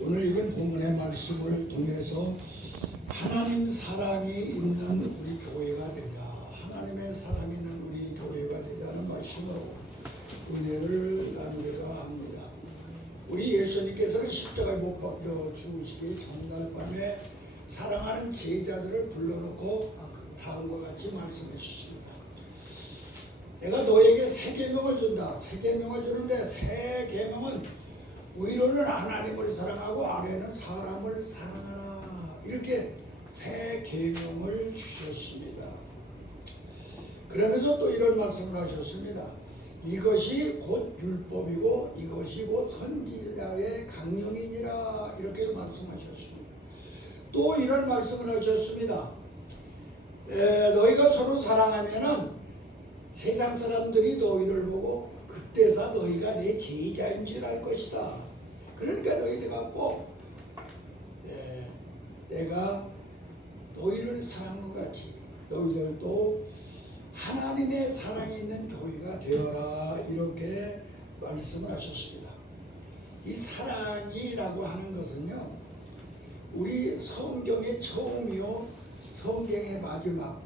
오늘 읽은 본문의 말씀을 통해서 하나님 사랑이 있는 우리 교회가 되자, 하나님의 사랑이 있는 우리 교회가 되자는 말씀으로 은혜를 나누려고 합니다. 우리 예수님께서는 십자가에 못 박혀 죽으시기 전날 밤에 사랑하는 제자들을 불러놓고 다음과 같이 말씀해 주십니다. 내가 너에게 새 계명을 준다. 새 계명을 주는데 새 계명은 위로는 하나님을 사랑하고 아래는 사람을 사랑하라. 이렇게 새 계명을 주셨습니다. 그러면서 또 이런 말씀을 하셨습니다. 이것이 곧 율법이고 이것이 곧 선지자의 강령이니라. 이렇게 말씀하셨습니다. 또 이런 말씀을 하셨습니다. 너희가 서로 사랑하면은 세상 사람들이 너희를 보고 그때서 너희가 내 제자인 줄 알 것이다. 그러니까 너희가 꼭 내가 너희를 사랑한 것 같이 너희들도 하나님의 사랑이 있는 교회가 되어라. 이렇게 말씀을 하셨습니다. 이 사랑이라고 하는 것은요, 우리 성경의 처음이요 성경의 마지막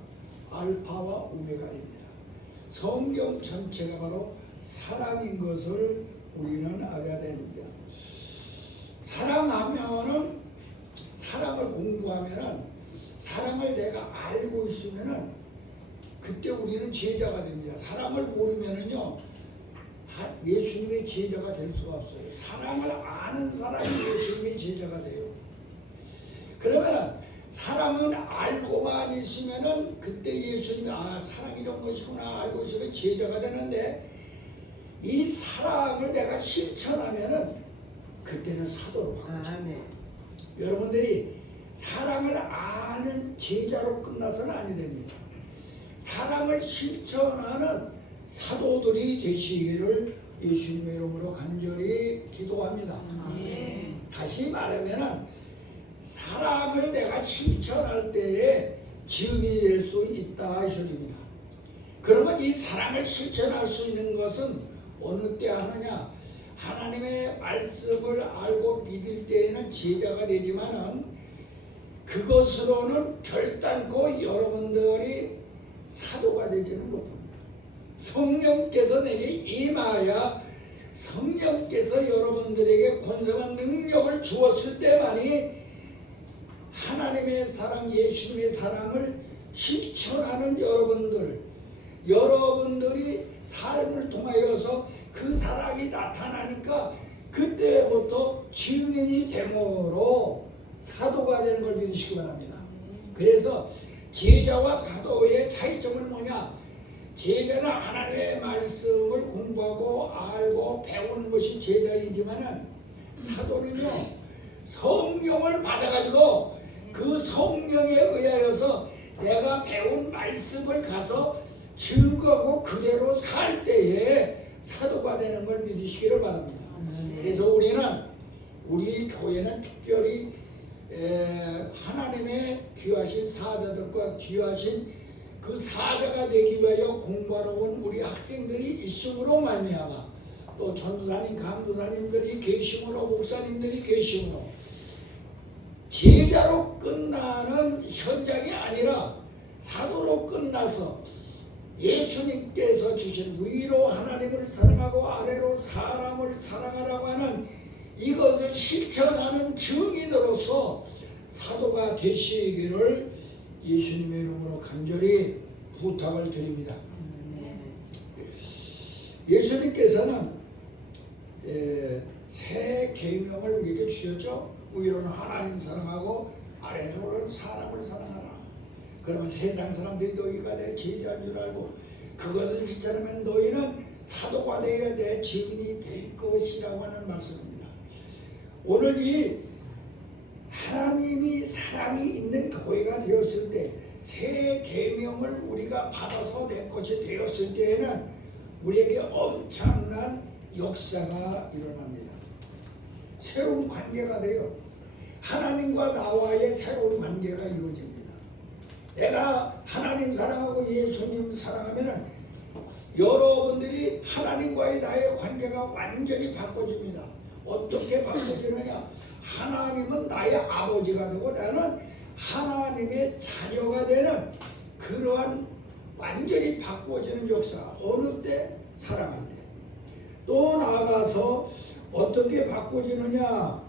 알파와 오메가입니다. 성경 전체가 바로 사랑인 것을 우리는 알아야 됩니다. 사랑하면은, 사랑을 공부하면은, 사랑을 내가 알고 있으면은 그때 우리는 제자가 됩니다. 사랑을 모르면은요 예수님의 제자가 될 수가 없어요. 사랑을 아는 사람이 예수님의 제자가 돼요. 그러면은 사랑은 알고만 있으면은 그때 예수님이 사랑이 이런 것이구나 알고 있으면 제자가 되는데, 이 사랑을 내가 실천하면은 그때는 사도로 바뀌죠. 여러분들이 사랑을 아는 제자로 끝나서는 아니 됩니다. 사랑을 실천하는 사도들이 되시기를 예수님의 이름으로 간절히 기도합니다. 다시 말하면은 사랑을 내가 실천할 때에 증인이 될 수 있다 하십니다. 그러면 이 사랑을 실천할 수 있는 것은 어느 때 하느냐? 하나님의 말씀을 알고 믿을 때에는 제자가 되지만은 그것으로는 결단코 여러분들이 사도가 되지는 못합니다. 성령께서 내게 임하여 성령께서 여러분들에게 권성한 능력을 주었을 때만이 하나님의 사랑, 예수님의 사랑을 실천하는 여러분들이 삶을 통하여서 그 사랑이 나타나니까 그때부터 증인이 되므로 사도가 되는 걸 믿으시기 바랍니다. 그래서 제자와 사도의 차이점은 뭐냐? 제자는 하나님의 말씀을 공부하고 알고 배우는 것이 제자이지만은 사도는요 성령을 받아가지고 그 성령에 의하여서 내가 배운 말씀을 가서 증거하고 그대로 살 때에 사도가 되는 걸 믿으시기를 바랍니다. 그래서 우리 교회는 특별히 하나님의 귀하신 사자들과 귀하신 그 사자가 되기 위하여 공부하러 온 우리 학생들이 있음으로 말미암아 또 전도사님, 강도사님들이 계심으로 목사님들이 계심으로 제자로 끝나는 현장이 아니라 사도로 끝나서 예수님께서 주신 위로 하나님을 사랑하고 아래로 사람을 사랑하라고 하는 이것을 실천하는 증인으로서 사도가 되시기를 예수님의 이름으로 간절히 부탁을 드립니다. 예수님께서는 새 계명을 우리에게 주셨죠. 위로는 하나님 사랑하고 아래로는 사람을 사랑하라. 그러면 세상 사람들이 너희가 내 제자인 줄 알고 그것을 실천하면 너희는 사도가 되어 내 증인이 될 것이라고 하는 말씀입니다. 오늘 이 하나님이 사랑이 있는 교회가 되었을 때 새 계명을 우리가 받아서 내 것이 되었을 때에는 우리에게 엄청난 역사가 일어납니다. 새로운 관계가 돼요. 하나님과 나와의 새로운 관계가 이루어집니다. 내가 하나님 사랑하고 예수님 사랑하면은 여러분들이 하나님과의 나의 관계가 완전히 바꿔집니다. 어떻게 바꿔지느냐? 하나님은 나의 아버지가 되고 나는 하나님의 자녀가 되는 그러한 완전히 바꿔지는 역사. 어느 때? 사랑할 때. 또 나아가서 어떻게 바꿔지느냐?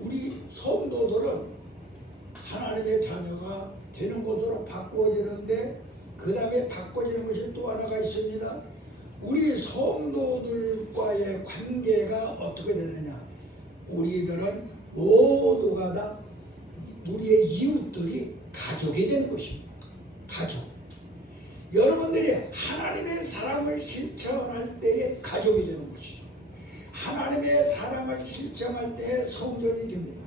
우리 성도들은 하나님의 자녀가 되는 것으로 바꿔지는데 그 다음에 바꿔지는 것이 또 하나가 있습니다. 우리 성도들과의 관계가 어떻게 되느냐? 우리들은 모두가 다 우리의 이웃들이 가족이 되는 것입니다. 가족. 여러분들이 하나님의 사랑을 실천할 때에 가족이 되는 것이죠. 하나님의 사랑을 실천할 때 성전이 됩니다.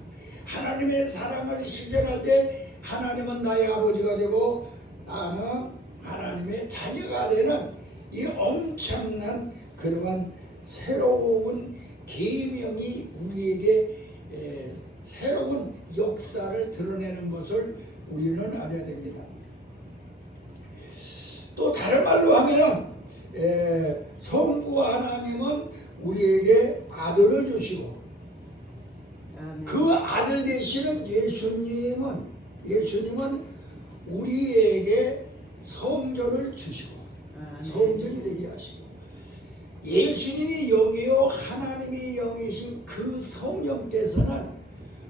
하나님의 사랑을 실천할 때 하나님은 나의 아버지가 되고 나는 하나님의 자녀가 되는 이 엄청난 그러한 새로운 계명이 우리에게 새로운 역사를 드러내는 것을 우리는 알아야 됩니다. 또 다른 말로 하면 성부 하나님은 우리에게 아들을 주시고 그 아들 되시는 예수님은 우리에게 성전을 주시고 성전이 되게 하시고 예수님이 영이요 하나님이 영이신 그 성령께서는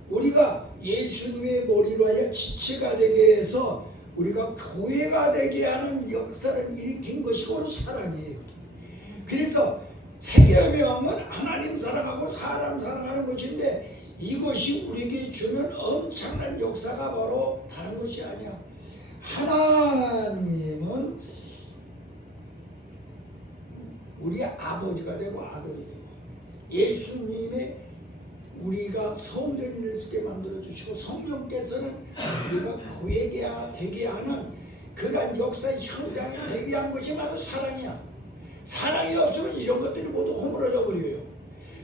우리가 예수님의 머리로 하여 지체가 되게 해서 우리가 교회가 되게 하는 역사를 일으킨 것이 바로 사랑이에요. 그래서 세계명은 하나님 사랑하고 사람 사랑하는 것인데 이것이 우리에게 주는 엄청난 역사가 바로 다른 것이 아니야. 하나님은 우리 아버지가 되고 아들이 되고 예수님의 우리가 성전이 될 수 있게 만들어주시고 성령께서는 우리가 교회가 되게 하는 그러한 역사의 현장이 되게 한 것이 바로 사랑이야. 사랑이 없으면 이런 것들이 모두 허물어져 버려요.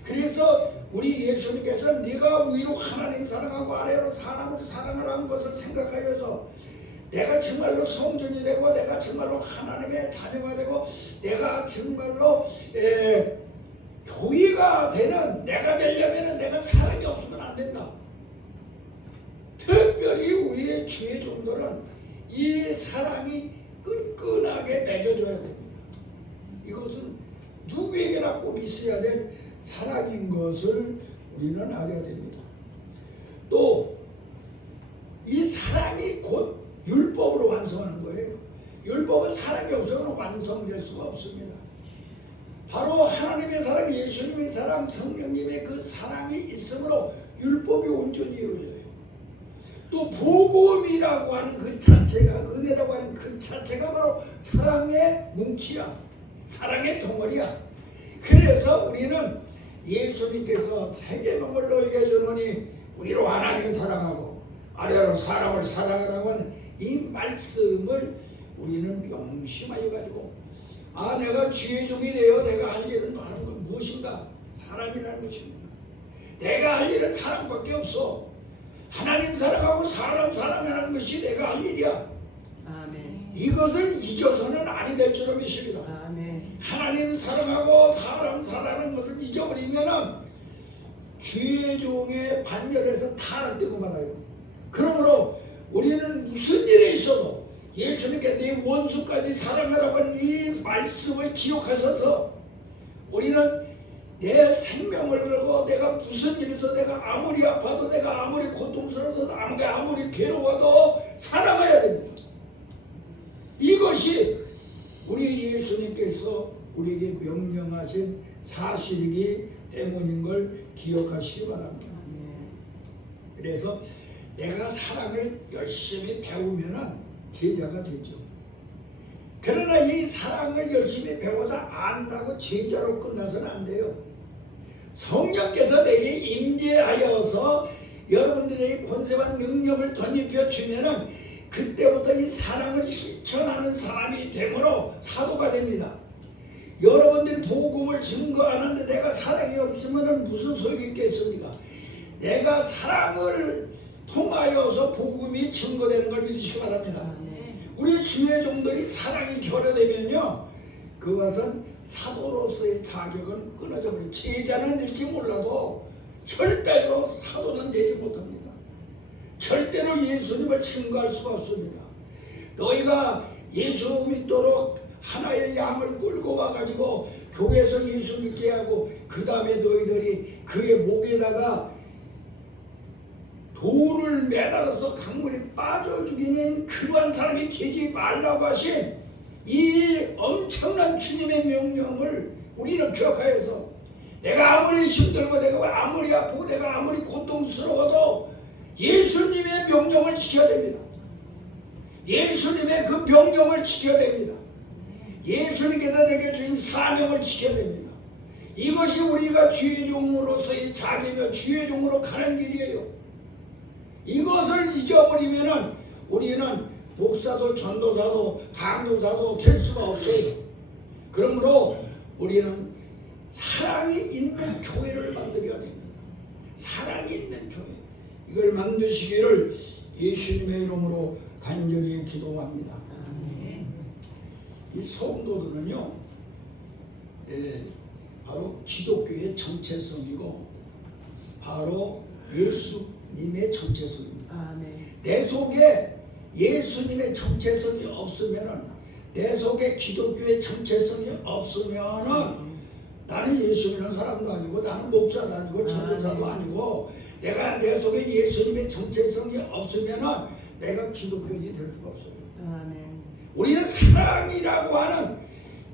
그래서 우리 예수님께서는 네가 위로 하나님 사랑하고 아래로 사람을 사랑하라는 것을 생각하여서 내가 정말로 성전이 되고 내가 정말로 하나님의 자녀가 되고 내가 정말로 교회가 되는 내가 되려면 내가 사랑이 없으면 안 된다. 특별히 우리의 주의 종들은 이 사랑이 끈끈하게 맺어줘야 됩니다. 이것은 누구에게나 꼭 있어야 될 사랑인 것을 우리는 알아야 됩니다. 또 이 사랑이 곧 율법으로 완성하는 거예요. 율법은 사랑이 없으면 완성될 수가 없습니다. 바로 하나님의 사랑, 예수님의 사랑, 성령님의 그 사랑이 있으므로 율법이 온전히 이루어져요. 또 복음이라고 하는 그 자체가, 은혜라고 하는 그 자체가 바로 사랑의 뭉치야. 사랑의 덩어리야. 그래서 우리는 예수님께서 세계명을 너에게 주노니 위로 하나님 사랑하고 아래로 사람을 사랑하라고 하는 이 말씀을 우리는 명심하여 가지고 내가 주의 종이 되어 내가 할 일은 많은 건 무엇인가? 사랑이라는 것입니다. 내가 할 일은 사랑밖에 없어. 하나님 사랑하고 사람 사랑하는 것이 내가 할 일이야. 아멘. 이것을 잊어서는 아니 될 줄로 믿습니다. 아멘. 하나님 사랑하고 사람 사랑하는 것을 잊어버리면은 주의 종의 반열에서 탈을 떼고 말아요. 그러므로 우리는 무슨 일에 있어도 예수님께 네 원수까지 사랑하라고 하는 이 말씀을 기억하셔서 우리는 내 생명을 걸고 내가 무슨 일에도 내가 아무리 아파도 내가 아무리 고통스러워도 아무리 괴로워도 사랑해야 됩니다. 이것이 우리 예수님께서 우리에게 명령하신 사실이기 때문인 걸 기억하시기 바랍니다. 그래서 내가 사랑을 열심히 배우면은 제자가 되죠. 그러나 이 사랑을 열심히 배워서 안다고 제자로 끝나서는 안 돼요. 성령께서 내게 임재하여서 여러분들에게 권세와 능력을 덧입혀 주면은 그때부터 이 사랑을 실천하는 사람이 되므로 사도가 됩니다. 여러분들이 복음을 증거하는데 내가 사랑이 없으면 무슨 소용이 있겠습니까? 내가 사랑을 통하여서 복음이 증거되는 걸 믿으시기 바랍니다. 우리 주의 종들이 사랑이 결여되면요, 그것은 사도로서의 자격은 끊어져 버려요. 제자는 될지 몰라도 절대로 사도는 되지 못합니다. 절대로 예수님을 참가할 수가 없습니다. 너희가 예수 믿도록 하나의 양을 끌고 와가지고 교회에서 예수 믿게 하고 그 다음에 너희들이 그의 목에다가 돌을 매달아서 강물에 빠져 죽이는 그러한 사람이 되지 말라고 하신 이 엄청난 주님의 명령을 우리는 기억하여서 내가 아무리 힘들고 내가 아무리 아프고 내가 아무리 고통스러워도 예수님의 명령을 지켜야 됩니다. 예수님의 그 명령을 지켜야 됩니다. 예수님께서 내게 주신 사명을 지켜야 됩니다. 이것이 우리가 주의 종으로서의 자기며 주의 종으로 가는 길이에요. 이것을 잊어버리면은 우리는 목사도 전도사도 강도사도 될 수가 없어요. 그러므로 우리는 사랑이 있는 교회를 만들어야 됩니다. 사랑이 있는 교회. 이걸 만드시기를 예수님의 이름으로 간절히 기도합니다. 이 성도들은요, 바로 기독교의 정체성이고 바로 예수님의 정체성입니다. 내 속에 예수님의 정체성이 없으면은, 내 속에 기독교의 정체성이 없으면은 나는 예수 믿는 사람도 아니고 나는 목사도 아니고 전도사도 아니고 내가 내 속에 예수님의 정체성이 없으면은 내가 기독교인이 될 수가 없어요. 우리는 사랑이라고 하는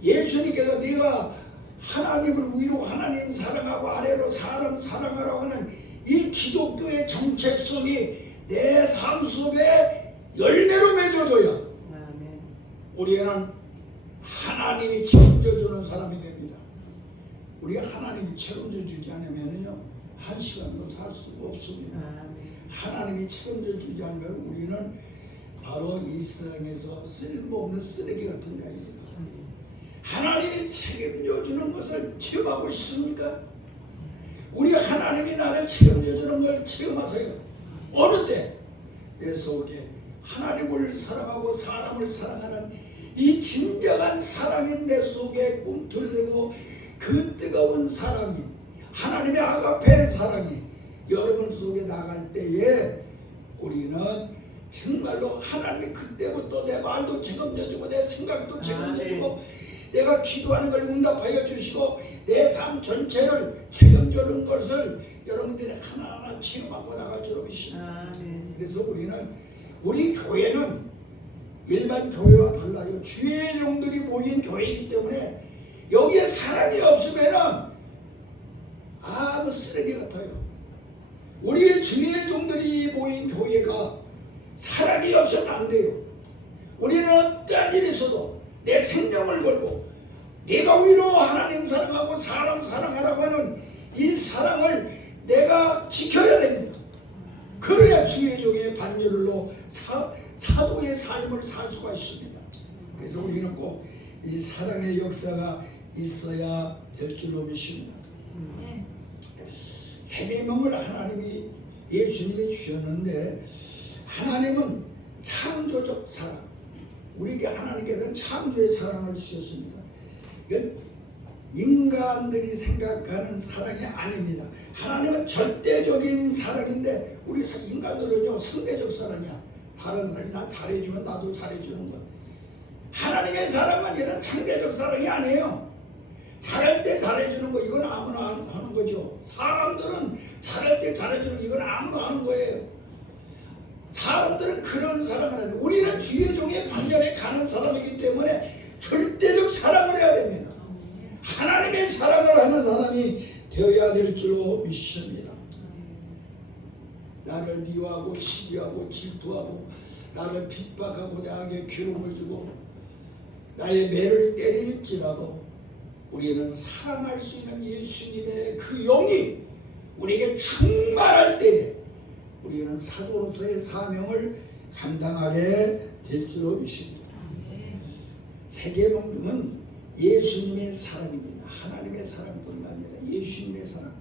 예수님께서 네가 하나님을 위로 하나님 사랑하고 아래로 사람 사랑하라고 하는 이 기독교의 정체성이 내 삶 속에 열매로 맺어져야 우리는 하나님이 책임져주는 사람이 됩니다. 우리가 하나님이 책임져주지 않으면요 한 시간도 살 수가 없습니다. 하나님이 책임져주지 않으면 우리는 바로 이 세상에서 쓸모없는 쓰레기 같은 자입니다. 하나님이 책임져주는 것을 체험하고 싶습니까? 우리 하나님이 나를 책임져주는 걸 체험하세요. 어느 때 내 속에 하나님을 사랑하고 사람을 사랑하는 이 진정한 사랑이 내 속에 꿈틀대고 그 뜨거운 사랑이 하나님의 아가페의 사랑이 여러분 속에 나갈 때에 우리는 정말로 하나님이 그때부터 내 말도 책임져주고 내 생각도 책임져주고 내가 기도하는 걸 응답하여 주시고 내 삶 전체를 책임져주는 것을 여러분들이 하나하나 체험하고 나갈 줄로 믿습니다. 그래서 우리 교회는 일반 교회와 달라요. 주의 종들이 모인 교회이기 때문에 여기에 사랑이 없으면 아무 쓰레기 같아요. 우리 주의 종들이 모인 교회가 사랑이 없으면 안 돼요. 우리는 어떠한 일이 있어도 내 생명을 걸고 내가 위로 하나님 사랑하고 사람 사랑하라고 하는 이 사랑을 내가 지켜야 됩니다. 그래야 주의 종의 반열로 사도의 삶을 살 수가 있습니다. 그래서 우리는 꼭 이 사랑의 역사가 있어야 될 줄로 믿습니다. 세 계명을 하나님이 예수님이 주셨는데 하나님은 창조적 사랑, 우리에게 하나님께서는 창조의 사랑을 주셨습니다. 이건 인간들이 생각하는 사랑이 아닙니다. 하나님은 절대적인 사랑인데 우리 인간들은요 상대적 사랑이야. 다른 사람이 나 잘해주면 나도 잘해주는 것. 하나님의 사랑은 이런 상대적 사랑이 아니에요. 잘할 때 잘해주는 거 이건 아무나 하는 거죠. 사람들은 잘할 때 잘해주는 이건 아무나 하는 거예요. 사람들은 그런 사랑을 하죠. 우리는 주의 종의 반열에 가는 사람이기 때문에 절대적 사랑을 해야 됩니다. 하나님의 사랑을 하는 사람이 되어야 될 줄로 믿습니다. 나를 미워하고 시기하고 질투하고 나를 핍박하고 나에게 괴로움을 주고 나의 매를 때릴지라도 우리는 사랑할 수 있는 예수님의 그 영이 우리에게 충만할 때 우리는 사도로서의 사명을 감당하게 될 줄로 믿습니다. 세 계명은 예수님의 사랑입니다. 하나님의 사랑뿐만 아니라 예수님의 사랑.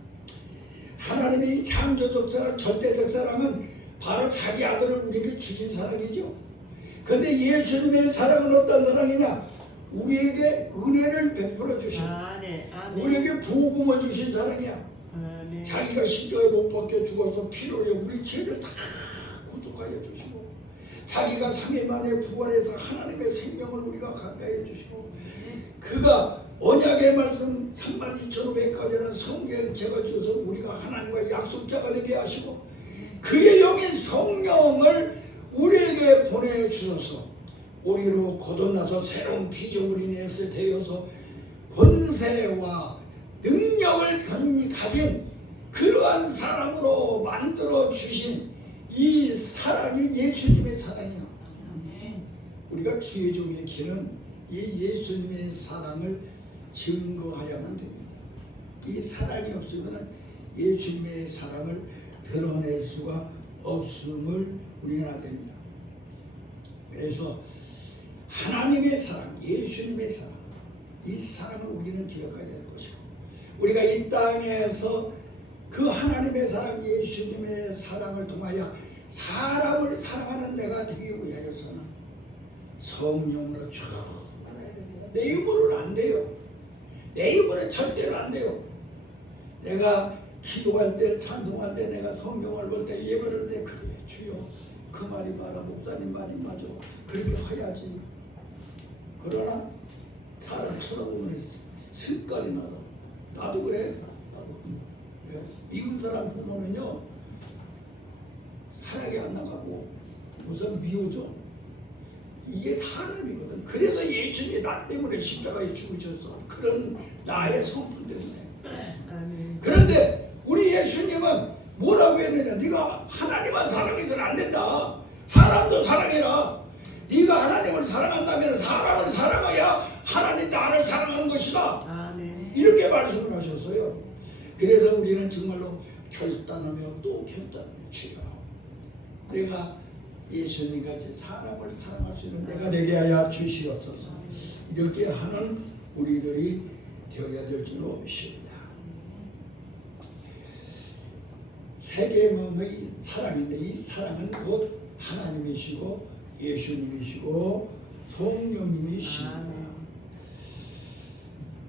하나님의 창조적 사랑, 절대적 사랑은 바로 자기 아들을 우리에게 주신 사랑이죠. 그런데 예수님의 사랑은 어떤 사랑이냐? 우리에게 은혜를 베풀어 주신, 우리에게 복음을 주신 사랑이야. 자기가 십자가에 못 박혀 죽어서 피로 우리 죄를 다 구속하여 주시고 자기가 3일 만에 부활해서 하나님의 생명을 우리가 갖게 해주시고 그가 언약의 말씀 32,500가지라는 성경책을 주셔서 우리가 하나님과 약속자가 되게 하시고 그의 영인 성령을 우리에게 보내주셔서 우리로 거듭나서 새로운 피조물 인해서 되어서 권세와 능력을 가진 그러한 사람으로 만들어 주신 이 사랑이 예수님의 사랑이요. 우리가 주의 종의 길은 이 예수님의 사랑을 증거하야만 됩니다. 이 사랑이 없으면 예수님의 사랑을 드러낼 수가 없음을 우리는 알아야 됩니다. 그래서 하나님의 사랑, 예수님의 사랑, 이 사랑을 우리는 기억해야 될 것이고 우리가 이 땅에서 그 하나님의 사랑, 예수님의 사랑을 통하여 사람을 사랑하는 내가 되기 위하여서는 성령으로 충만해야 됩니다. 내 힘으로는 안 돼요. 내 힘으로는 절대로 안 돼요. 내가 기도할 때, 찬송할 때, 내가 성경을 볼 때, 예배를 때 그래 주여 그 말이 맞아, 목사님 말이 맞아, 그렇게 해야지. 그러나 사람 쳐다보면 색깔이 나서 나도 그래. 나도. 미운 사람 보면은요 사랑이 안 나가고 우선 미워져. 이게 사람이거든. 그래서 예수님이 나 때문에 십자가에 죽으셔서 그런 나의 성품 때문에. 그런데 우리 예수님은 뭐라고 했느냐? 네가 하나님만 사랑해서는 안 된다. 사람도 사랑해라. 네가 하나님을 사랑한다면 사람을 사랑해야 하나님 나를 사랑하는 것이다. 이렇게 말씀을 하셨어요. 그래서 우리는 정말로 결단하며 또 결단하며 주여 내가 예수님같이 사람을 사랑할 수 있는 내가 되게 하여 주시옵소서. 이렇게 하는 우리들이 되어야 될 줄로 믿습니다. 세계명의 사랑인데 이 사랑은 곧 하나님이시고 예수님이시고 성령님이십니다.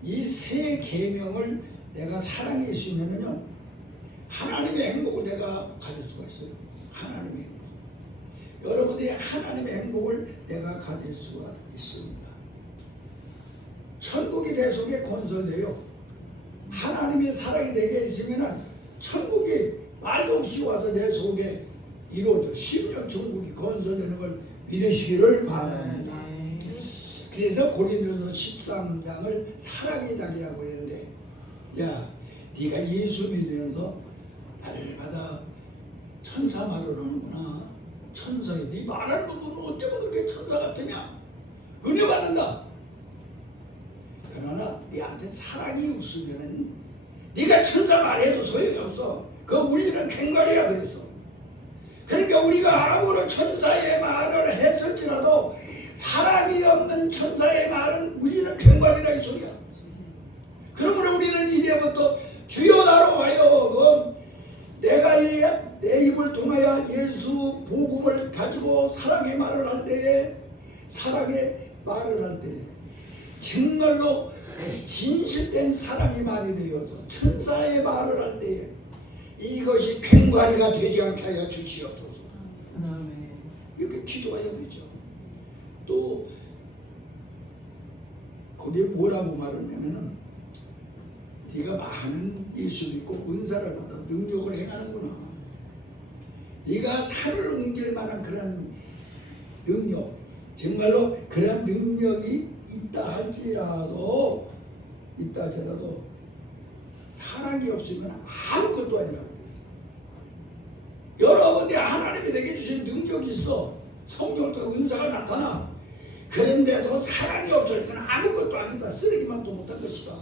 이 세 계명을 내가 사랑에 있으면은요 하나님의 행복을 내가 가질 수가 있어요. 하나님의 행복. 여러분들이 하나님의 행복을 내가 가질 수가 있습니다. 천국이 내 속에 건설돼요. 하나님의 사랑이 내게 있으면은 천국이 말도 없이 와서 내 속에 이루어져 심령 천국이 건설되는 걸 믿으시기를 바랍니다. 그래서 고린도서 13장을 사랑의 장이라고 했는데 야 네가 예수 믿으면서 날마다 천사 말을 하는구나. 천사에 네 말하는 거 보면 어쩌면 그렇게 천사 같으냐. 은혜 받는다. 그러나 네한테 사랑이 없으면은 네가 천사 말해도 소용이 없어. 그 울리는 괭과리야 그랬어. 그러니까 우리가 아무런 천사의 말을 했을지라도 사랑이 없는 천사의 말은 울리는 괭과리라 이 소리야. 그러므로 우리는 이제부터 주여 나로 하여금 내가 내 입을 통하여 예수 복음을 가지고 사랑의 말을 할 때에 사랑의 말을 할 때에 정말로 진실된 사랑의 말이 되어서 천사의 말을 할 때에 이것이 괭과리가 되지 않게 하여 주시옵소서. 이렇게 기도해야 되죠. 또 거기에 뭐라고 말하냐면은 네가 많은 예수 믿고 은사를 받아 능력을 행하는구나. 네가 산을 옮길 만한 그런 능력, 정말로 그런 능력이 있다 할지라도 사랑이 없으면 아무것도 아니라고 그랬어요. 여러분들 하나님이 내게 주신 능력이 있어. 성경도 은사가 나타나. 그런데도 사랑이 없을 때는 아무것도 아니다. 쓰레기만도 못한 것이다.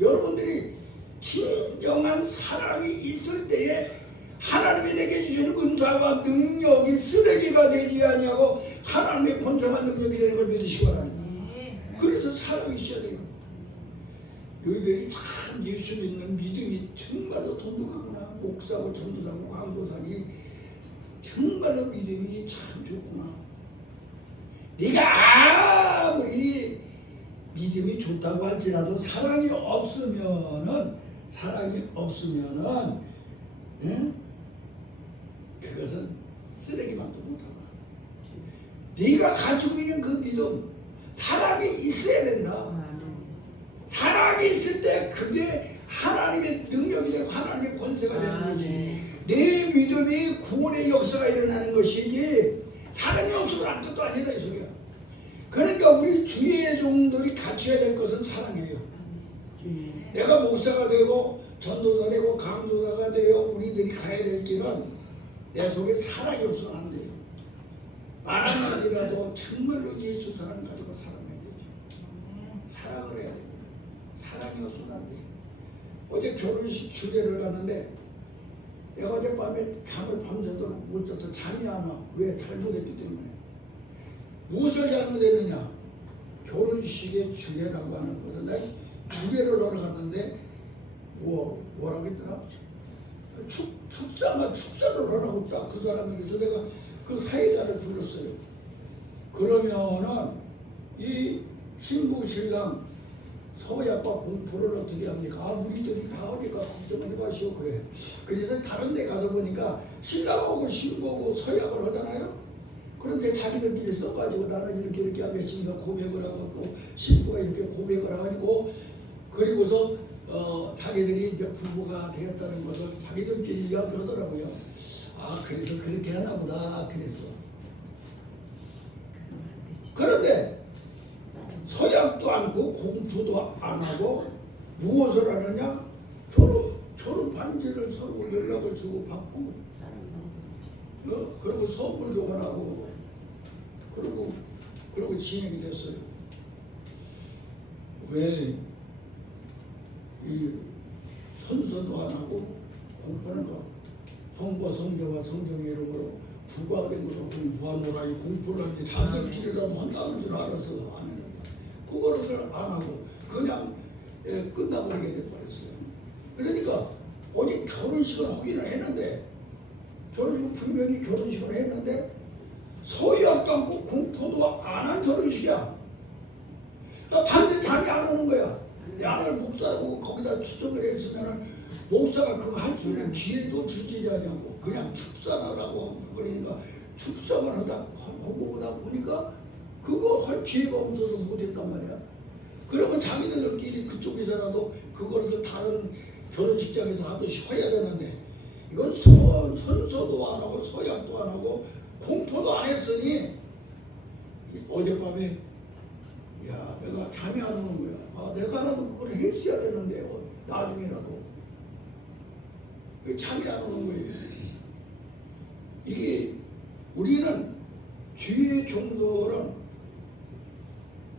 여러분들이 진정한 사랑이 있을 때에 하나님이 내게 주신 은사와 능력이 쓰레기가 되지 아니하고 하나님의 권성한 능력이 되는 걸 믿으시기 바랍니다. 그래서 사랑이 있어야 돼요. 너희들이 참 예수 믿는 믿음이 정말로 돈독하구나. 목사고 전도사고 강도사니 정말로 믿음이 참 좋구나. 네가 아무리 믿음이 좋다고 할지라도 사랑이 없으면은 사랑이 없으면은 응? 그것은 쓰레기만도 못하나. 네가 가지고 있는 그 믿음, 사랑이 있어야 된다. 사랑이 있을 때 그게 하나님의 능력이 되고 하나님의 권세가 되는 거지. 내 믿음이 구원의 역사가 일어나는 것이지 사랑이 없으면 아무것도 아니다 이 소리야. 그러니까 우리 주의 종들이 갖춰야 될 것은 사랑이에요. 내가 목사가 되고 전도사 되고 강도사가 되어 우리들이 가야 될 길은 내 속에 사랑이 없으면 안 돼요. 말 한마디라도 정말로 예수 사랑 가지고 사랑해야 돼요. 사랑을 해야 돼요. 사랑이 없으면 안 돼요. 어제 결혼식 주례를 갔는데 내가 어젯밤에 잠을 밤새도록 못 자서 잠이 안 와. 왜? 잘못했기 때문에. 무엇을 잘못했느냐? 결혼식의 주례라고 하는 것은 내가 주례를 하러 갔는데 뭐라고 했더라? 축사를 하라고 딱 그 사람이 그래서 내가 그 사회자를 불렀어요. 그러면은 이 신부 신랑 서약과 공포를 어떻게 합니까? 우리들이 다 하니까 걱정하지 마시오 그래. 그래서 다른 데 가서 보니까 신랑하고 신부하고 서약을 하잖아요. 그런데 자기들끼리 써가지고 나는 이렇게 하겠습니다 고백을 하고 또 신부가 이렇게 고백을 해가지고 그리고서 자기들이 이제 부부가 되었다는 것을 자기들끼리 이야기하더라고요. 아 그래서 그렇게 하나 보다 그랬어. 그런데 서약도 않고 공포도 안 하고 무엇을 하느냐? 결혼 반지를 서로 연락을 주고 받고 그리고 선물 교환하고 그러고 진행이 됐어요. 왜 이 선서도 안 하고 공포는 성과 성경과 성경의 이름으로 부과된 것을 공부하노라 이 공포를 하는데 자기들끼리라도 한다는 줄 알아서 안 했는데 그거를 안 하고 그냥 끝나버리게 돼버렸어요. 그러니까 어디 결혼식을 하기는 했는데 결혼식 분명히 결혼식을 했는데 서약도 않고 공포도 안 한 결혼식이야. 밤새 잠이 안 오는 거야. 나를 목사라고 거기다 추적을 했으면은 목사가 그거 할 수 있는 기회도 주지 않고 그냥 축사하라고 그러니까 축사만 하다 보니까 그거 할 기회가 없어서 못했단 말이야. 그러면 자기들끼리 그쪽에서라도 그거를 다른 결혼식장에서 하듯이 해야 되는데 이건 선서도 안 하고 서약도 안 하고 공포도 안 했으니 어젯밤에 야 내가 잠이 안 오는 거야. 내가라도 그걸 했어야 되는데 나중에라도 잠이 안 오는 거예요. 이게 우리는 주의 종들은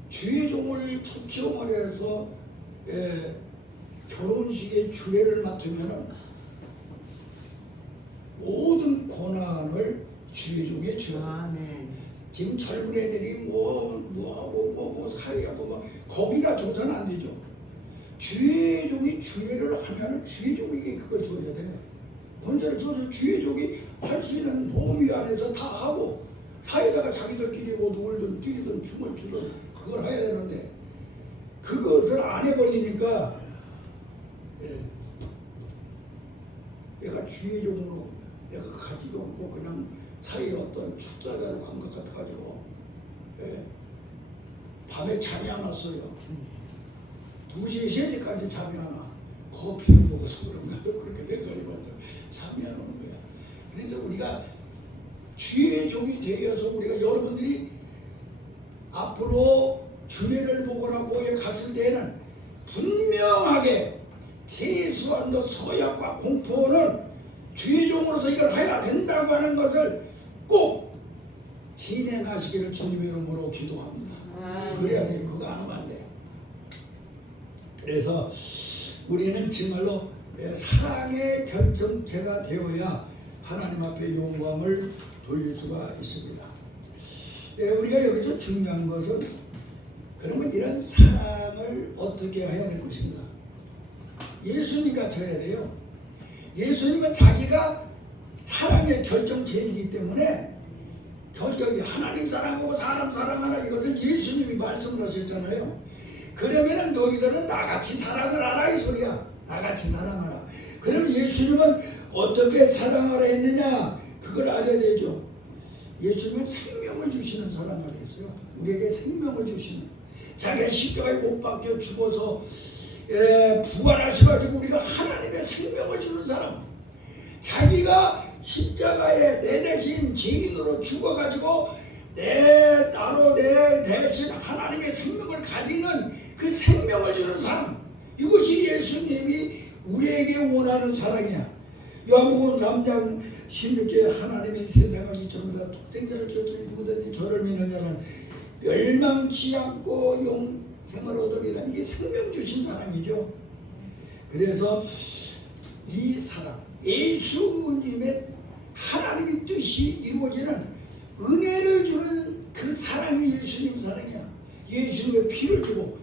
주의 종을 초청을 해서 결혼식의 주례를 맡으면은 모든 권한을 주의 종에 줘야 돼. 지금 젊은 애들이 뭐 사회하고 뭐 거기다 줘서는 안 되죠. 주의 종이 주례를 하면은 주의 종에게 그걸 줘야 돼. 권세를 줘서 주의 종이 할 수 있는 범위 안에서 다 하고 사회자가 자기들끼리 뭐 놀든 뛰든 춤을 추든 그걸 해야 되는데 그것을 안 해버리니까 내가 주의 종으로 내가 가지도 않고 그냥 사회의 어떤 축사자로 간 것 같아가지고 밤에 잠이 안 왔어요. 2시, 3시까지 잠이 안 와. 커피를 먹어서 그런가 그렇게 생각이 먼저 잠이 안 오는 거야. 그래서 우리가 주의 종이 되어서 우리가 여러분들이 앞으로 주례를 보거나 뭐에 갔을 때에는 분명하게 최소한도 서약과 공포는 주의 종으로서 이걸 해야 된다고 하는 것을 꼭 진행하시기를 주님의 이름으로 기도합니다. 그래야 돼. 그거 안 하면 안 돼. 그래서 우리는 정말로 사랑의 결정체가 되어야 하나님 앞에 영광을 돌릴 수가 있습니다. 우리가 여기서 중요한 것은 그러면 이런 사랑을 어떻게 해야 될 것인가? 예수님 같아야 돼요. 예수님은 자기가 사랑의 결정체이기 때문에 결정이 하나님 사랑하고 사람 사랑하라 이것을 예수님이 말씀을 하셨잖아요. 그러면은 너희들은 나같이 사랑을 하라 이 소리야. 나같이 사랑하라. 그럼 예수님은 어떻게 사랑하라 했느냐? 그걸 알아야 되죠. 예수님은 생명을 주시는 사랑을 했어요. 우리에게 생명을 주시는. 자기가 십자가에 못 박혀 죽어서 부활하셔가지고 우리가 하나님의 생명을 주는 사람. 자기가 십자가에 내 대신 죄인으로 죽어가지고 나로 내 대신 하나님의 생명을 가지는 그 생명을 주는 사람. 이것이 예수님이 우리에게 원하는 사랑이야. 요한복음 3장 16절에 하나님이 세상을 이처럼 독생자를 주셨으니 누구든지 저를 믿는 자는 멸망치 않고 영생을 얻으리라. 이게 생명 주신 사랑이죠. 그래서 이 사랑, 예수님의 하나님의 뜻이 이루어지는 은혜를 주는 그 사랑이 예수님 사랑이야. 예수님의 피를 주고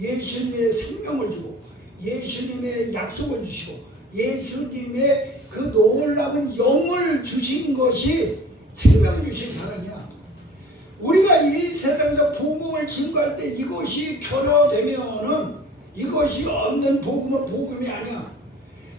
예수님의 생명을 주고 예수님의 약속을 주시고 예수님의 그 놀라운 영을 주신 것이 생명 주신 사랑이야. 우리가 이 세상에서 복음을 증거할 때 이것이 결여되면은 이것이 없는 복음은 복음이 아니야.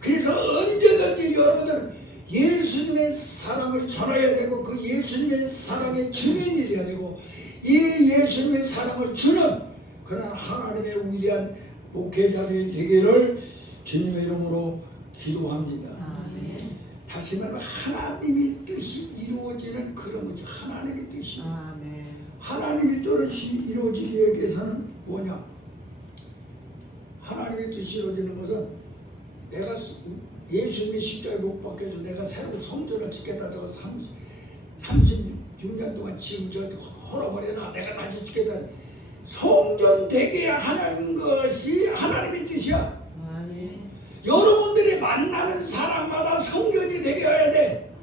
그래서 언제든지 여러분들은 예수님의 사랑을 전해야 되고 그 예수님의 사랑의 증인이 되어야 되고 이 예수님의 사랑을 주는 그런 하나님의 위대한 목회자들이 되기를 주님의 이름으로 기도합니다. 아멘. 다시 말하면 하나님의 뜻이 이루어지는 그런 거죠. 하나님의 뜻이. 아멘. 하나님의 뜻이 이루어지기 위해서는 뭐냐? 하나님의 뜻이 이루어지는 것은 내가 예수님의 십자가에 못 박혀서 내가 새로운 성전을 짓겠다. 저거 36년 동안 지금 저 헐어버려라. 내가 다시 짓겠다. 성전 되게 하는 것이 하나님의 뜻이야. 아멘. 여러분들이 만나는 사람마다 성전이 되게 해야 돼.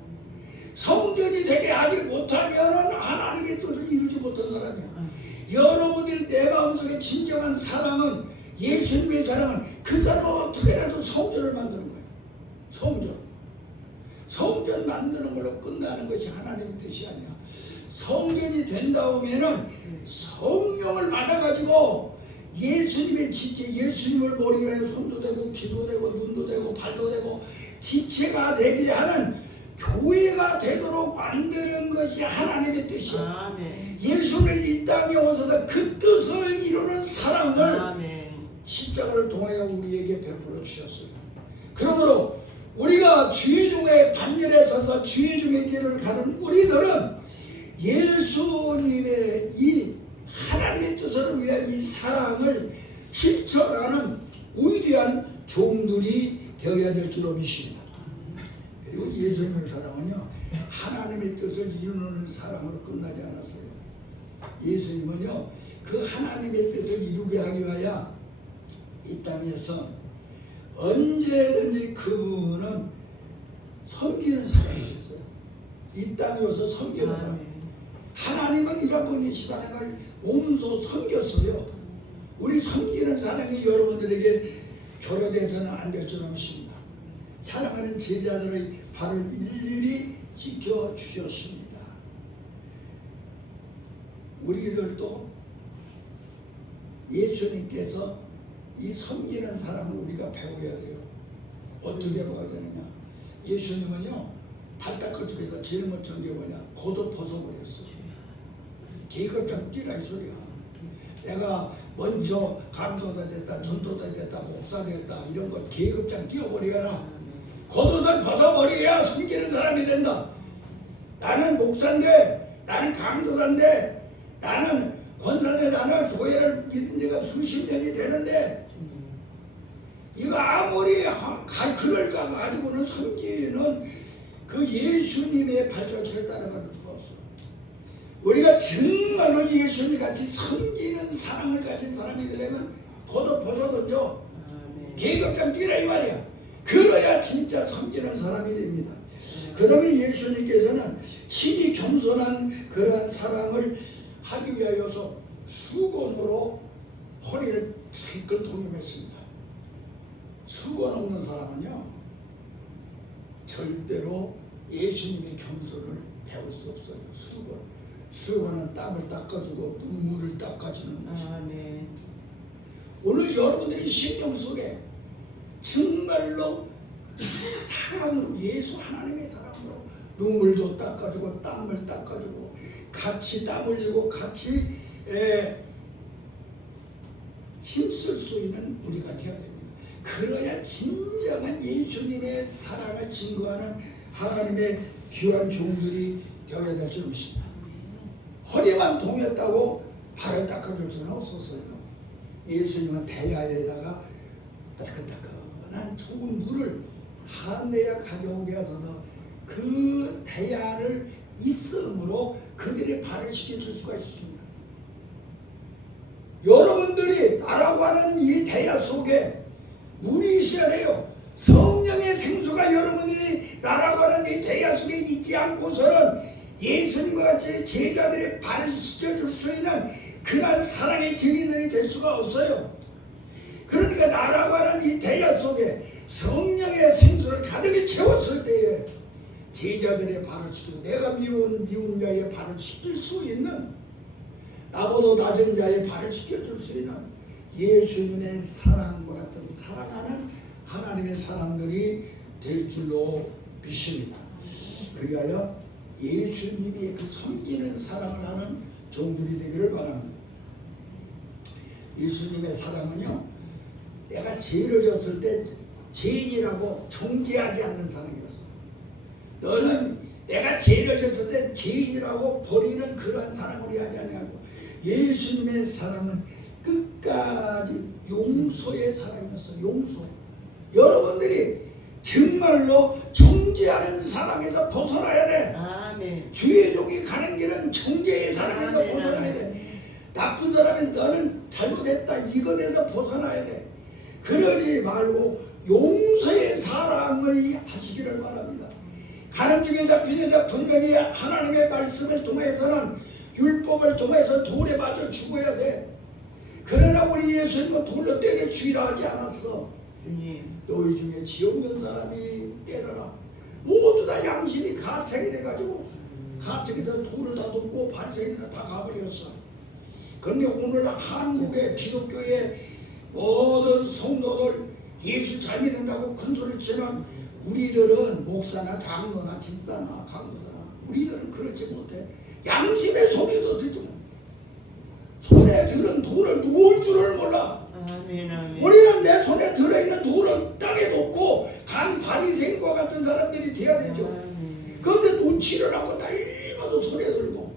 성전이 되게 하지 못하면 하나님의 뜻을 이루지 못한 사람이야. 여러분들이 내 마음속에 진정한 사랑은 예수님의 사랑은 그 사람은 어떻게라도 성전을 만드는 거야. 성전 만드는 걸로 끝나는 것이 하나님의 뜻이 아니야. 성전이 된 다음에는 성령을 받아가지고 예수님의 지체, 예수님을 머리로 해서 손도 되고 귀도 되고 눈도 되고 발도 되고 지체가 되게 하는 교회가 되도록 만드는 것이 하나님의 뜻이야. 아멘. 예수님이 이 땅에 오셔서 그 뜻을 이루는 사랑을 아멘. 십자가를 통하여 우리에게 베풀어 주셨어요. 그러므로 우리가 주의 중에 반열에 서서 주의 중의 길을 가는 우리들은 예수님의 이 하나님의 뜻을 위한 이 사랑을 실천하는 위대한 종들이 되어야 될 줄로 믿습니다. 그리고 예수님의 사랑은요, 하나님의 뜻을 이루는 사랑으로 끝나지 않았어요. 예수님은요, 그 하나님의 뜻을 이루게 하기 위하여 이 땅에서 언제든지 그분은 섬기는 사람이 됐어요. 이 땅에 와서 섬기는 사람. 하나님은 이런 분이시다는 걸 몸소 섬겼어요. 우리 섬기는 사랑이 여러분들에게 결여돼서는 안 될 줄 믿습니다. 사랑하는 제자들의 발을 일일이 지켜주셨습니다. 우리들도 예수님께서 이 섬기는 사람을 우리가 배워야 돼요. 어떻게 배워야 되느냐? 예수님은요, 발 닦아주면서 제일 먼저 게 뭐냐? 겉옷 벗어버렸어. 계급장 뛰라 이 소리야. 내가 먼저 감도사 됐다, 전도사 됐다, 목사 됐다 이런 거 계급장 뛰어버리거나 겉옷을 벗어버려야 섬기는 사람이 된다. 나는 목사인데, 나는 감도사인데, 나는 권사인데, 나는 교회를 믿은 지가 수십 년이 되는데 이거 아무리 그걸 가지고는 섬기는 그 예수님의 발자취를 따라가는 수가 없어. 우리가 정말로 예수님 같이 섬기는 사랑을 가진 사람이 되려면 겉옷 벗어던져 계급장 뛰라 이 말이야. 그래야 진짜 섬기는 사람이 됩니다. 그 다음에 예수님께서는 친히 겸손한 그러한 사랑을 하기 위하여서 수건으로 허리를 질끈 동임했습니다. 수건 없는 사람은요, 절대로 예수님의 겸손을 배울 수 없어요. 수건은 땀을 닦아주고 눈물을 닦아주는 것입니다. 오늘 여러분들이 신경 속에 정말로 사랑으로, 예수 하나님의 사랑으로 눈물도 닦아주고 땀을 닦아주고 같이 땀 흘리고 같이 힘쓸 수 있는 우리가 되어야 됩니다. 그래야 진정한 예수님의 사랑을 증거하는 하나님의 귀한 종들이 되어야 될 줄 믿습니다. 허리만 동였다고 발을 닦아줄 수는 없었어요. 예수님은 대야에다가 따끈따끈한 좋은 물을 한 대야 가져오게 하셔서 그 대야를 있음으로 그들의 발을 씻겨줄 수가 있습니다. 여러분들이 나라고 하는 이 대야 속에 물이 있어야 돼요. 성령의 생수가 여러분들이 나라고 하는 이 대야 속에 있지 않고서는 예수님과 같이 제자들의 발을 씻어줄 수 있는 그러한 사랑의 증인들이 될 수가 없어요. 그러니까 나라고 하는 이 대야 속에 성령의 생수를 가득히 채웠을 때에 제자들의 발을 씻고 내가 미운 자의 발을 씻길 수 있는, 나보다 낮은 자의 발을 씻겨줄 수 있는 예수님의 사랑과 같은 사랑하는 하나님의 사람들이 될 줄로 믿습니다. 그리하여 예수님이 그 섬기는 사랑을 하는 종들이 되기를 바랍니다. 예수님의 사랑은요, 내가 죄를 졌을 때 죄인이라고 정죄하지 않는 사랑이었어. 너는 내가 죄를 졌을 때 죄인이라고 버리는 그러한 사랑을 하지 아니하고, 예수님의 사랑은 끝까지 용서의 사랑이었어. 용서. 여러분들이 정말로 정죄하는 사랑에서 벗어나야 돼. 아멘. 주의 종이 가는 길은 정죄의 사랑에서 아멘. 벗어나야 돼. 나쁜 사람이 너는 잘못했다 이것에서 벗어나야 돼. 그러지 말고 용서의 사랑을 하시기를 바랍니다. 가는 중에 잡힌 자 분명히 하나님의 말씀을 통해서는 율법을 통해서 돌에 맞아 죽어야 돼. 그러나 우리 예수님은 돌로 때려 죽이라 하지 않았어. 너희 중에 지 없는 사람이 때려라. 모두 다 양심이 가책이 돼가지고 가책에서 돌을 다 덮고 발생이나 다 가버렸어. 그런데 오늘 한국의 기독교의 모든 성도들 예수 잘 믿는다고 큰소리 치는 우리들은 목사나 장로나 집사나 강도나 우리들은 그렇지 못해. 양심의 소리도 듣지 못. 손에 들은 돌을 놓을 줄을 몰라. 아멘, 아멘. 우리는 내 손에 들어있는 돌을 땅에 놓고 간 바리새인과 같은 사람들이 돼야 되죠. 그런데 놓지를 않고 날마다 손에 들고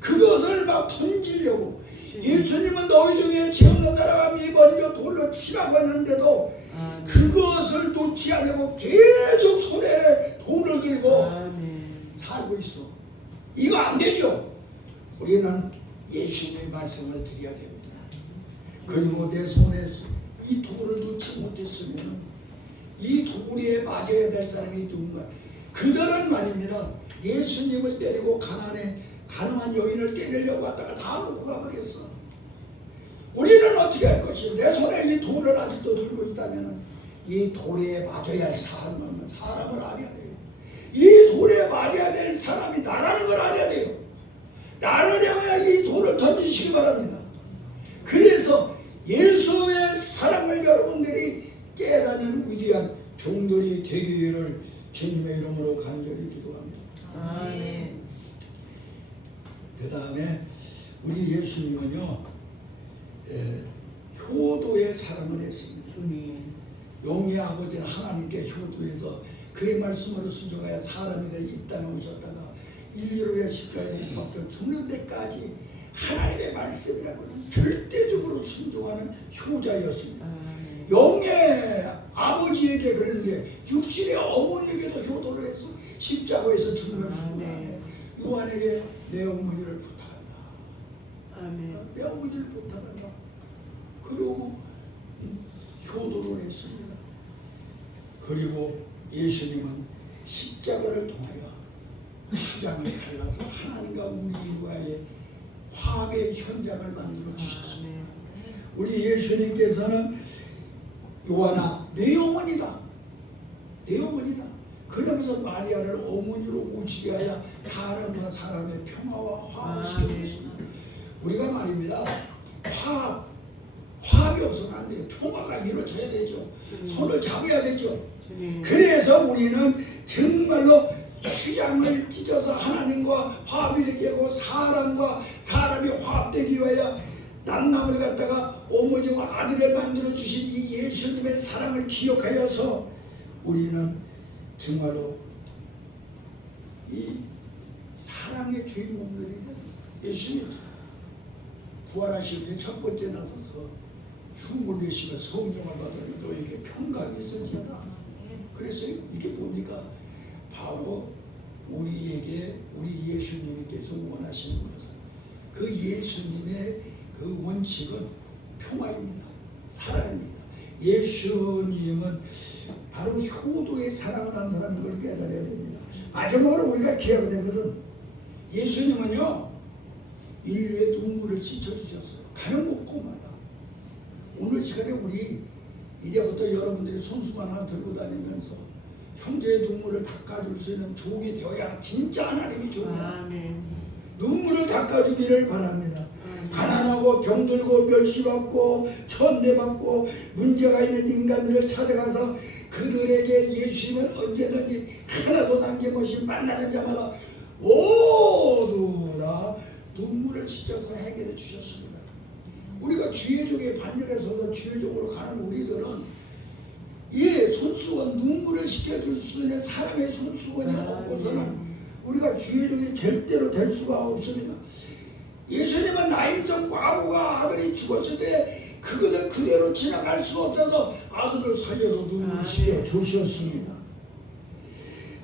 그것을 막 던지려고. 예수님은 너희 중에 죄 없는 사람이 먼저 돌로 치라고 했는데도 그것을 놓지 않고 계속 손에 돌을 들고 살고 있어. 이거 안 되죠. 우리는 예수님의 말씀을 드려야 됩니다. 그리고 내 손에 이 돌을 놓지 못했으면 이 돌에 맞아야 될 사람이 누군가. 그들은 말입니다. 예수님을 때리고 가난한 여인을 때리려고 하다가 다 놓고 가버렸어. 우리는 어떻게 할 것이? 내 손에 이 돌을 아직도 들고 있다면 이 돌에 맞아야 할 사람을 알아야 돼요. 이 돌에 맞아야 될 사람이 나라는 걸 알아야 돼요. 나를 향하여 이 돌을 던지시기 바랍니다. 그래서 예수의 사랑을 여러분들이 깨닫는 위대한 종들이 되기를 주님의 이름으로 간절히 기도합니다. 아멘. 그 다음에 우리 예수님은요, 효도의 사랑을 했습니다. 용의 아버지는 하나님께 효도해서 그의 말씀으로 순종하여 사람이 되어 이 땅에 오셨다가 인류를 위해 십자가에 못 박혀 죽는 데까지 하나님의 말씀이라고는 절대적으로 순종하는 효자였습니다. 영의 아버지에게 그랬는데 육신의 어머니에게도 효도를 해서 십자가에서 죽는 순간에 요한에게 내 어머니를 부탁한다. 내 어머니를 부탁한다. 그리고 효도를 했습니다. 그리고 예수님은 십자가를 통하여 수장을 갈라서 하나님과 우리와의 화합의 현장을 만들어 주셨습니다. 우리 예수님께서는 요한아 내 어머니다. 내 어머니다. 그러면서 마리아를 어머니로 모시게 하여 사람과 사람의 평화와 화합을 시켜주십니다. 우리가 말입니다. 화합, 화합이 없어서는 안 돼요. 평화가 이루어져야 되죠. 손을 잡아야 되죠. 주님. 그래서 우리는 정말로 휴양을 찢어서 하나님과 화합이 되게 하고 사람과 사람이 화합되기 위하여 남남을 갖다가 어머니와 아들을 만들어 주신 이 예수님의 사랑을 기억하여서 우리는 정말로 이 사랑의 주인공들이 되는 예수님 부활하신 후에 첫 번째 나서서 흉물 내시며 성령을 받으며 너에게 평강이 있을지어다. 그랬어요. 이게 뭡니까? 바로 우리에게 우리 예수님께서 원하시는 것은 그 예수님의 그 원칙은 평화입니다. 사랑입니다. 예수님은 바로 효도의 사랑을 한 사람인 걸 깨달아야 됩니다. 마지막으로 우리가 기억해야 된 것은 예수님은요 인류의 눈물을 씻어주셨어요. 가는 곳곳마다. 오늘 시간에 우리 이제부터 여러분들이 손수건 하나 들고 다니면서 형제의 눈물을 닦아줄 수 있는 종이 되어야 진짜 하나님이 종이야. 눈물을 닦아주기를 바랍니다. 가난하고 병들고 멸시받고 천대받고 문제가 있는 인간들을 찾아가서 그들에게 예수님은 언제든지 하나도 남김없이 만나는 자마다 모두 다 눈물을 씻어서 해결해 주셨습니다. 우리가 주의종의 반열에 서서 주의종으로 가는 우리들은 손수건 눈물을 씻겨줄 수 있는 사랑의 손수건이 없고서는 우리가 주의종이 될 대로 될 수가 없습니다. 예수님은 나인성 과부가 아들이 죽었을 때 그것을 그대로 지나갈 수 없어서 아들을 살려서 눈물을 씻겨 주셨습니다.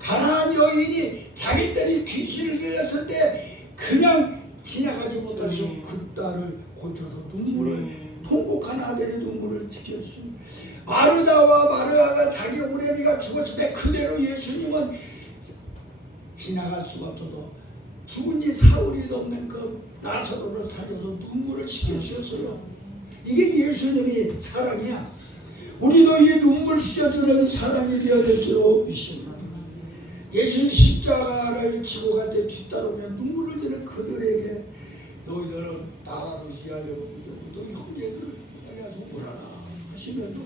가난한 여인이 자기 딸이 귀신을 들렸을 때 그냥 지나가지 못하시고 그 딸을 고쳐서 눈물을 통곡한 아들의 눈물을 지켰습니다. 마르다와 마르아가 자기 오레미가 죽었을 때 그대로 예수님은 지나갈 수가 없어서 죽은 지 사흘이 넘는 그 나사로를 살려서 눈물을 씻겨주셨어요. 이게 예수님이 사랑이야. 우리도 이 눈물 씻어주는 사랑이 되어야 될 줄로 믿습니다. 예수님 십자가를 지고 갈 때 뒤따르면 눈물을 드는 그들에게 너희들은 나라를 이해하려고 너희 형제들을 향해서 오라라 하시면서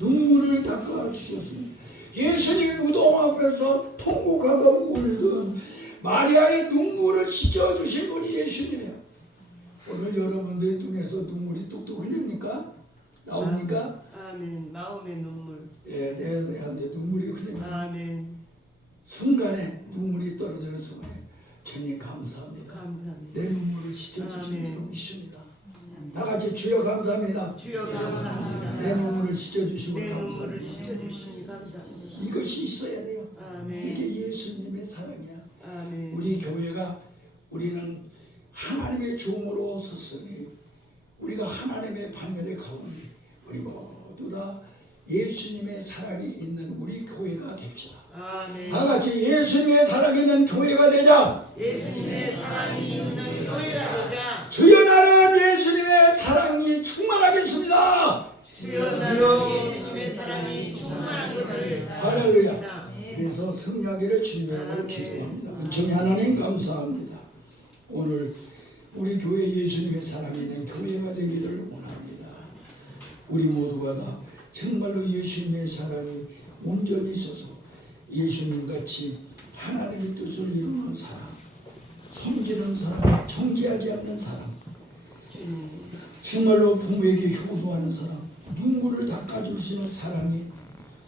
눈물을 닦아주셨습니다. 예수님 무덤 앞에서 통곡하고 울던 마리아의 눈물을 씻어주신 분이 예수님이에요. 오늘 여러분들의 눈에서 눈물이 뚝뚝 흘립니까? 나옵니까? 아멘. 마음의 눈물. 예, 내 눈물이 흘립니다. 아멘. 순간에 눈물이 떨어지는 순간에 주님 감사합니다. 감사합니다. 내 눈물을 씻어주신 아멘. 줄로 믿습니다. 다 같이 주여 감사합니다. 주여 감사합니다. 내 눈물을 씻어주시고 내 눈물을 감사합니다. 씻어주시니 감사합니다. 이것이 있어야 돼요. 아멘. 이게 예수님의 사랑이야. 아멘. 우리 교회가 우리는 하나님의 종으로 섰으니 우리가 하나님의 반열의 가운데 우리 모두 다 예수님의 사랑이 있는 우리 교회가 됩시다. 아멘. 다 같이 예수님의 사랑이 있는 교회가 되자. 예수님의 사랑이 있는 교회가 되자. 주여 나는 예수님의 사랑이 충만하겠습니다. 주여 나는 예수님의 사랑이 충만한 것을 할렐루야. 그래서 승리하기를 주님의 이름으로 기도합니다. 은총의 하나님 감사합니다. 오늘 우리 교회 예수님의 사랑이 있는 교회가 되기를 원합니다. 우리 모두가 다 정말로 예수님의 사랑이 온전히 있어서 예수님같이 하나님의 뜻을 이루는 사람, 섬기는 사람, 정죄하지 않는 사람, 정말로 부모에게 효도하는 사람, 눈물을 닦아줄 수 있는 사랑이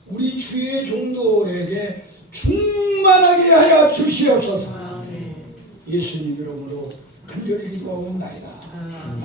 우리 주의 종들에게 충만하게 하여 주시옵소서. 아멘. 예수님 이름으로 간절히 기도하옵나이다. 아멘.